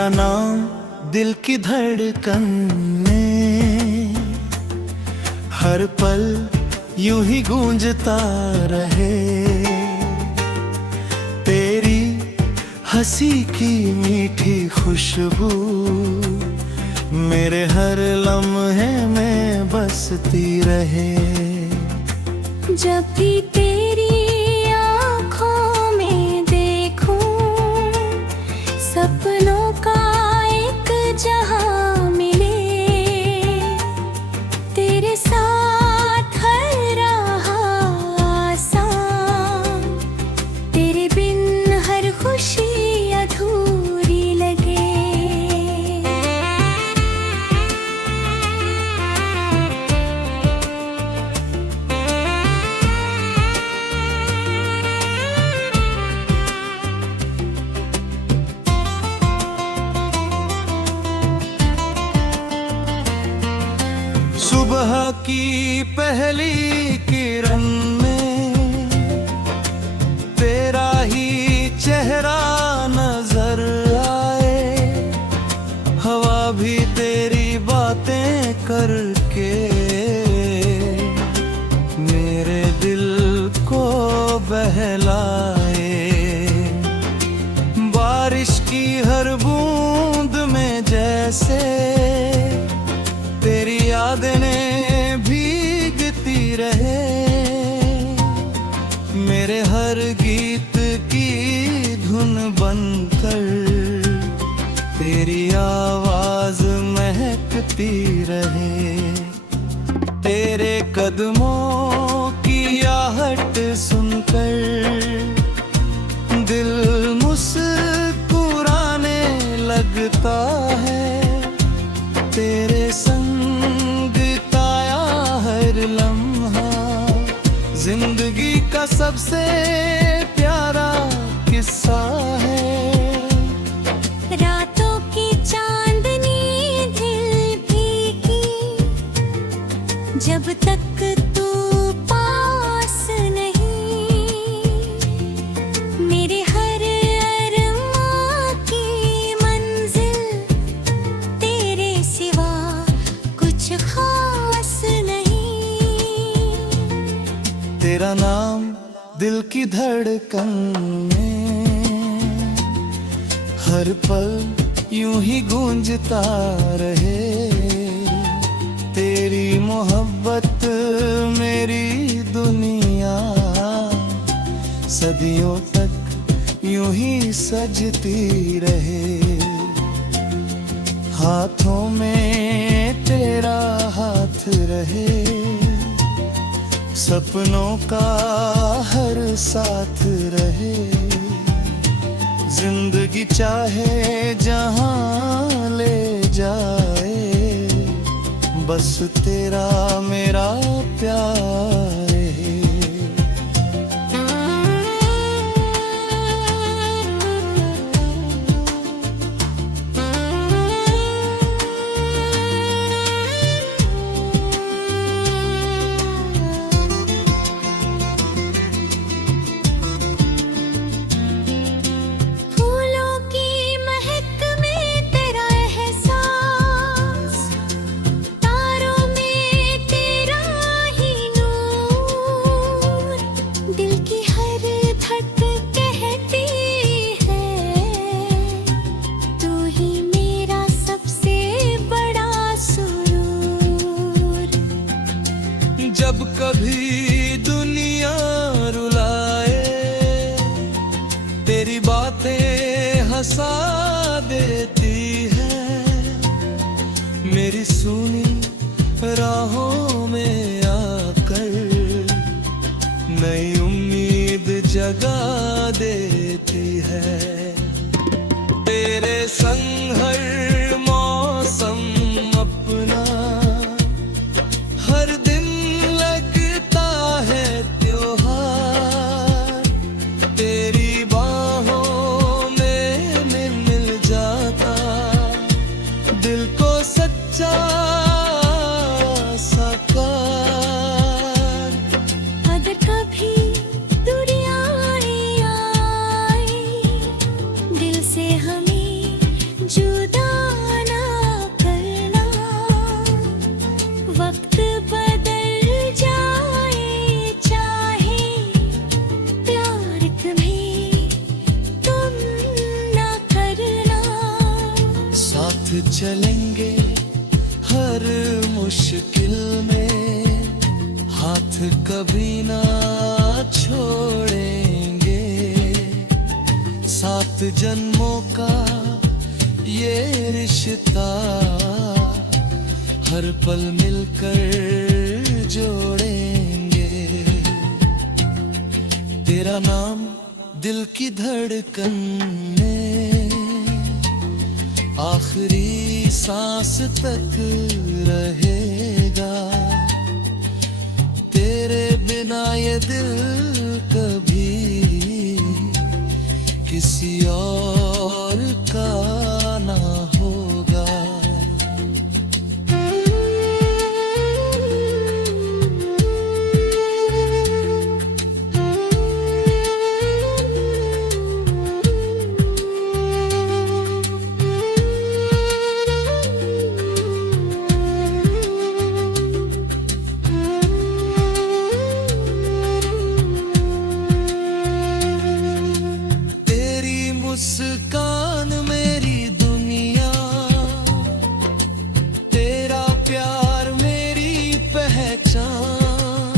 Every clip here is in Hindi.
तेरा नाम दिल की धड़कन में हर पल यूं ही गूंजता रहे। तेरी हंसी की मीठी खुशबू मेरे हर लम्हे में बसती रहे। जब भी तेरी आँखों में देखूं सपनों का एक जहां मिले। तेरे साथ हर राह आसान, तेरे बिन हर खुशी अधूरी लगे। सुबह की पहली किरण में तेरा ही चेहरा नजर आए। हवा भी तेरी बातें करके मेरे दिल को बहलाए। बारिश की हर बूंद में जैसे तेरी यादें भीगती रहे। मेरे हर गीत की धुन बनकर तेरी आवाज महकती रहे। तेरे कदमों की आहट सुनकर दिल मुस्कुराने लगता है। तेरे संग ताया हर लम्हा जिंदगी का सबसे प्यारा किस्सा है। रातों की चांदनी दिल भीगी जब तक तू पास नहीं। मेरे हर अरमां की मंजिल तेरे सिवा कुछ खास नहीं। तेरा नाम दिल की धड़कन में हर पल यूं ही गूंजता रहे। तेरी मोहब्बत मेरी दुनिया सदियों तक यूं ही सजती रहे। हाथों में तेरा हाथ रहे, सपनों का हर साथ रहे। जिंदगी चाहे जहां ले जाए, बस तेरा मेरा प्यार है। जब कभी दुनिया रुलाए, तेरी बातें हंसा देती है। मेरी सुनी राहों में आकर नई उम्मीद जगा देती है। तेरे संग हर मौसम अपना, हर दिन लगता है त्योहार। तेरी बाहों में मिल जाता दिल को सच्चा सा कभी ना छोड़ेंगे, 7 जन्मों का ये रिश्ता हर पल मिलकर जोड़ेंगे। तेरा नाम दिल की धड़कन में आखिरी सांस तक रहेगा। तेरे बिना ये दिल कभी किसी और का ना होगा। मुस्कान मेरी दुनिया, तेरा प्यार मेरी पहचान।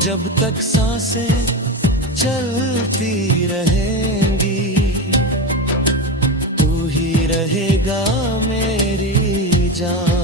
जब तक सांसें चलती रहेंगी, तू ही रहेगा मेरी जान।